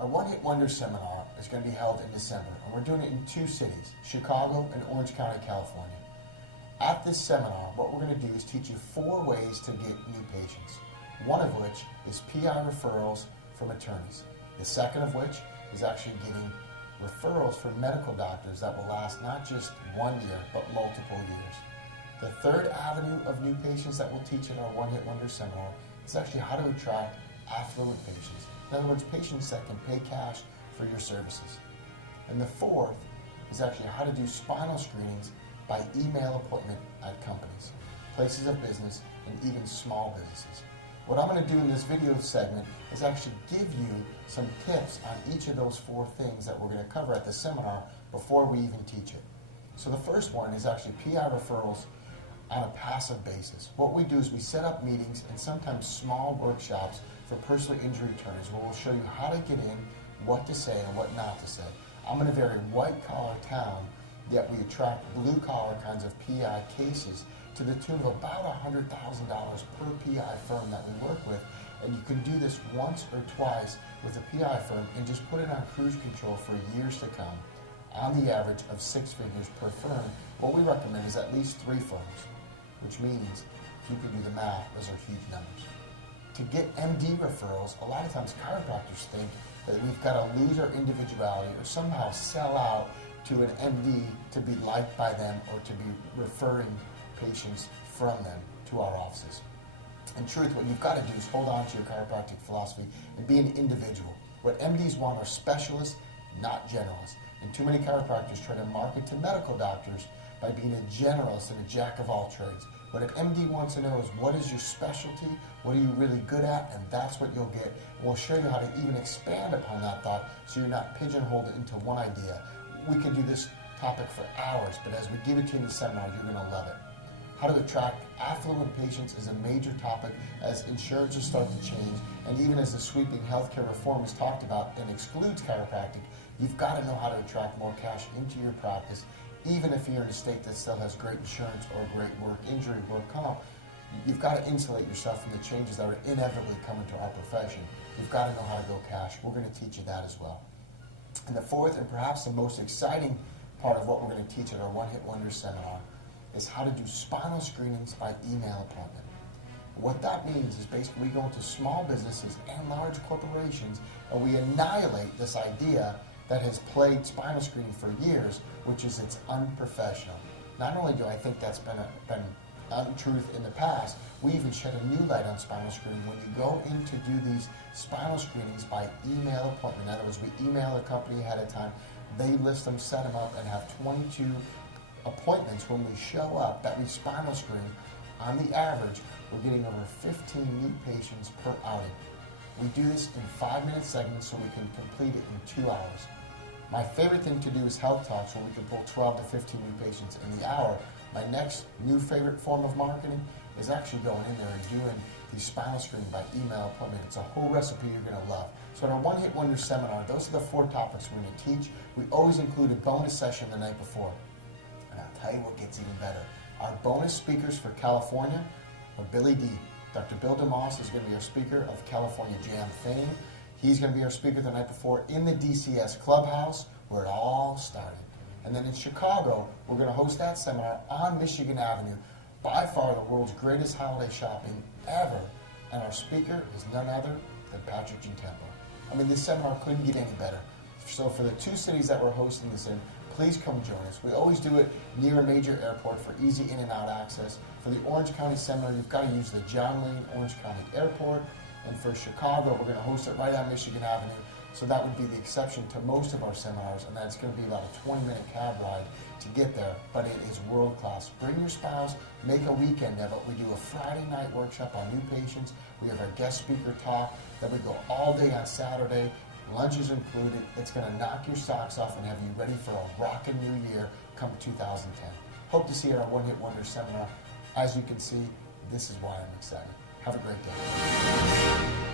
Our One Hit Wonder seminar is going to be held in December, and we're doing it in 2 cities, Chicago and Orange County, California. At this seminar, what we're going to do is teach you 4 ways to get new patients, one of which is PI referrals from attorneys. The second of which is actually getting referrals from medical doctors that will last not just 1 year, but multiple years. The third avenue of new patients that we'll teach in our One Hit Wonder seminar is actually how to attract affluent patients. In other words, patients that can pay cash for your services. And the fourth is actually how to do spinal screenings by email appointment at companies, places of business, and even small businesses. What I'm going to do in this video segment is actually give you some tips on each of those 4 things that we're going to cover at the seminar before we even teach it. So the first one is actually PI referrals on a passive basis. What we do is we set up meetings and sometimes small workshops for personal injury attorneys where we'll show you how to get in, what to say, and what not to say. I'm in a very white-collar town, yet we attract blue-collar kinds of PI cases to the tune of about $100,000 per PI firm that we work with, and you can do this once or twice with a PI firm and just put it on cruise control for years to come. On the average of 6 figures per firm, what we recommend is at least 3 firms, which means if you can do the math, those are huge numbers. To get MD referrals, a lot of times chiropractors think that we've got to lose our individuality or somehow sell out to an MD to be liked by them or to be referring patients from them to our offices. In truth, what you've got to do is hold on to your chiropractic philosophy and be an individual. What MDs want are specialists, not generalists. And too many chiropractors try to market to medical doctors by being a generalist and a jack of all trades. What an MD wants to know is what is your specialty, what are you really good at, and that's what you'll get. And we'll show you how to even expand upon that thought so you're not pigeonholed into one idea. We could do this topic for hours, but as we give it to you in the seminar, you're going to love it. How to attract affluent patients is a major topic as insurances start to change, and even as the sweeping healthcare reform is talked about and excludes chiropractic, you've got to know how to attract more cash into your practice, even if you're in a state that still has great insurance or great work injury, work comp. You've got to insulate yourself from the changes that are inevitably coming to our profession. You've got to know how to go cash. We're going to teach you that as well. And the fourth, and perhaps the most exciting part of what we're going to teach at our One Hit Wonder seminar is how to do spinal screenings by email appointment. What that means is basically we go into small businesses and large corporations and we annihilate this idea that has plagued spinal screening for years, which is it's unprofessional. Not only do I think that's been untruth in the past, we even shed a new light on spinal screening. When you go in to do these spinal screenings by email appointment, in other words, we email a company ahead of time, they list them, set them up, and have 22 appointments when we show up that we spinal screen. On the average, we're getting over 15 new patients per outing. We do this in 5-minute segments so we can complete it in 2 hours. My favorite thing to do is health talks when we can pull 12 to 15 new patients in the hour. My next new favorite form of marketing is actually going in there and doing the spinal screening by email appointment. It's a whole recipe you're going to love. So in our One Hit Wonder seminar, those are the 4 topics we're going to teach. We always include a bonus session the night before. And I'll tell you what gets even better. Our bonus speakers for California are Billy D. Dr. Bill DeMoss is going to be our speaker of California Jam fame. He's going to be our speaker the night before in the DCS Clubhouse where it all started. And then in Chicago, we're going to host that seminar on Michigan Avenue, by far the world's greatest holiday shopping ever. And our speaker is none other than Patrick Gentempo. I mean, this seminar couldn't get any better. So for the 2 cities that we're hosting this in, please come join us. We always do it near a major airport for easy in and out access. For the Orange County seminar, you've got to use the John Lane Orange County Airport. And for Chicago, we're going to host it right on Michigan Avenue. So that would be the exception to most of our seminars, and that's going to be about a 20-minute cab ride to get there, but it is world-class. Bring your spouse, make a weekend of it. We do a Friday night workshop on new patients. We have our guest speaker talk. Then we go all day on Saturday. Lunch is included. It's going to knock your socks off and have you ready for a rockin' new year come 2010. Hope to see you at our One Hit Wonder seminar. As you can see, this is why I'm excited. Have a great day.